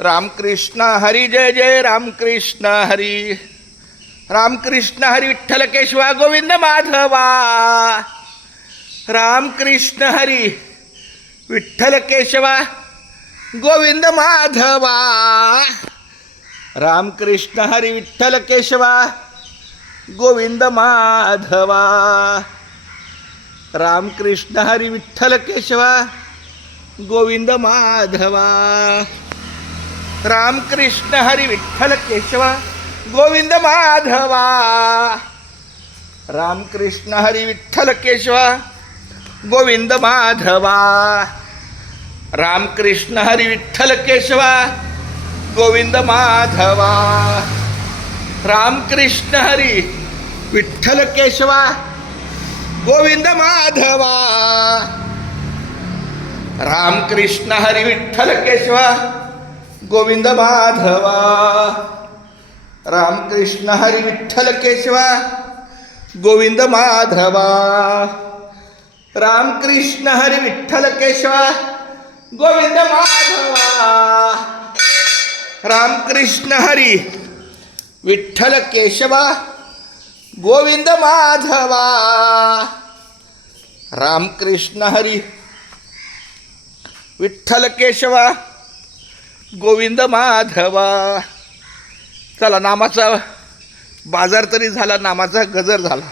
रामकृष्ण हरी जय जय रामकृष्ण हरी. रामकृष्ण हरी विठ्ठल केशवा गोविंद माधवा. रामकृष्ण हरी विठ्ठल केशवा गोविंद माधवा. रामकृष्ण हरी विठ्ठल केशवा गोविंद माधवा. रामकृष्ण हरी विठ्ठल केशवा गोविंद माधवा. रामकृष्ण हरी विठ्ठल केशवा गोविंद माधवा. रामकृष्ण हरी विठ्ठल केशवा गोविंद माधवा. रामकृष्ण हरी विठ्ठल केशवा गोविंद माधवा. रामकृष्ण हरी विठ्ठल केशवा गोविंद माधवा. रामकृष्ण हरी विठ्ठल केशवा गोविंद माधवा. रामकृष्ण हरी विठ्ठल केशवा गोविंद माधवा. रामकृष्ण हरी विठ्ठल केशवा गोविंद माधवा. रामकृष्ण हरी विठ्ठल केशवा गोविंद माधवा. रामकृष्ण हरी विठ्ठल केशवा गोविंद माधवा. चला, नामाचा बाजार तरी झाला, नामाचा गजर झाला.